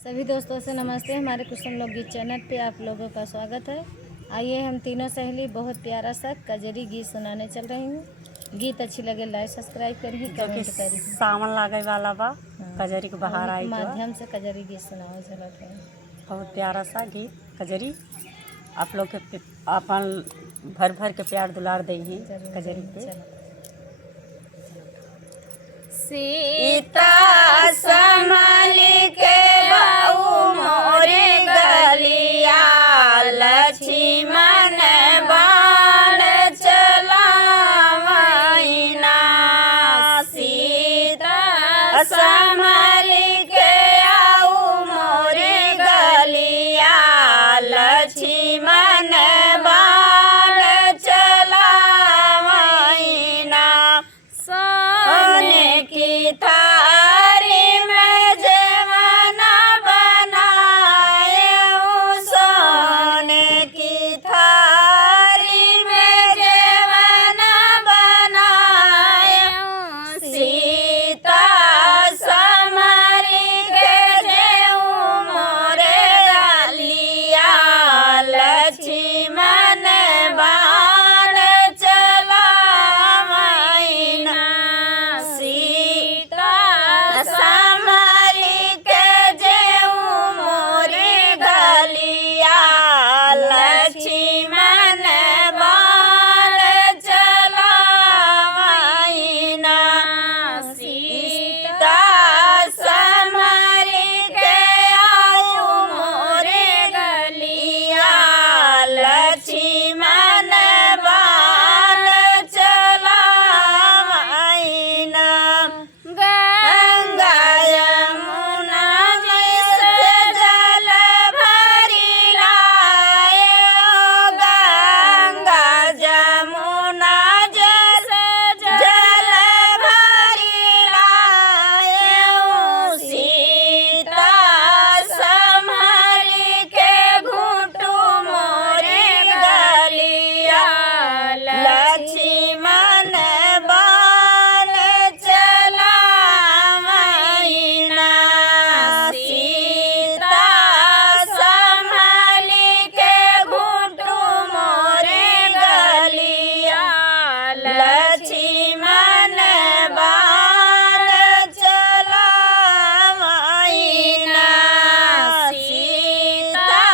सभी दोस्तों से नमस्ते। हमारे कुसुम लोकगीत चैनल पे आप लोगों का स्वागत है। आइए हम तीनों सहेली बहुत प्यारा सा कजरी गीत सुनाने चल रही हूँ। गीत अच्छी लगे लाइक सब्सक्राइब करिए, कमेंट करिए। सावन लागे वाला बा, कजरी के बहार आई जो माध्यम से कजरी गीत सुनाओ चलत है। बहुत प्यारा सा गीत कजरी आप लोग के अपन भर भर के प्यार दुलार दे ही कजरी पे। सीता संभली के बाऊ मोरे गलिया, लक्ष्मण बाण चलावैना। सीता संभली के आऊ मोरे गलिया, लक्ष्मण बाण चलावैना। सोने की थारी में जवाना बनाए, सोने की थारी में जवाना बनाए। सीता समरी के जेऊ मोरे गलिया, लक्ष्मण बाण चलावैना। सीता समरी के जेऊ मोरे गलिया, लक्ष्मण बाण चलावैना। सीता समरी के आयु मोरे गलिया, लक्ष्मण बाण चलावैना। गंगा यमुना जैसे जल भरी लाए, गंगा यमुना जैसे जल भरी लाए। सीता संभली के घूंटू मोरे गलिया, लक्ष्मण बाण चलावैना। सीता संभली के घूंटू मोरे गलिया, लक्ष्मण बाण चलावैना। सीता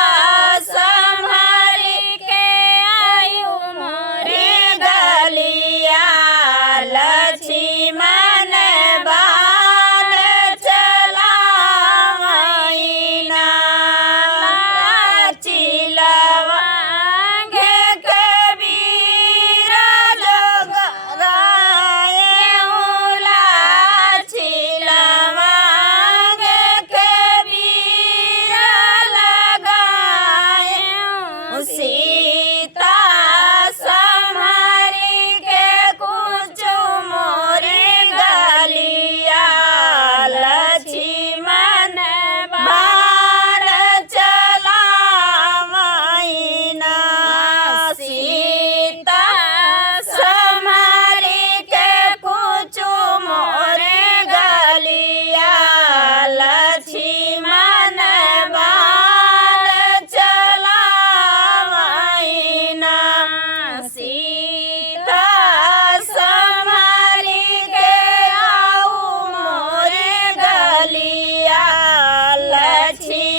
संभली के आयु मोरे गलिया, लक्ष्मण बाण चलावैना। चिलवांगे कबीरा जोगराए, चिलवांगे कबीरा लगाए। सीता संभरी के कुछ मोरे गलिया, लक्ष्मण बाण चलावैना। सीता संभरी के कुछ मोरे गलिया, लक्ष्मण बाण चलावैना। सीता संभरी के आऊ मोरे गलिया, लक्ष्मण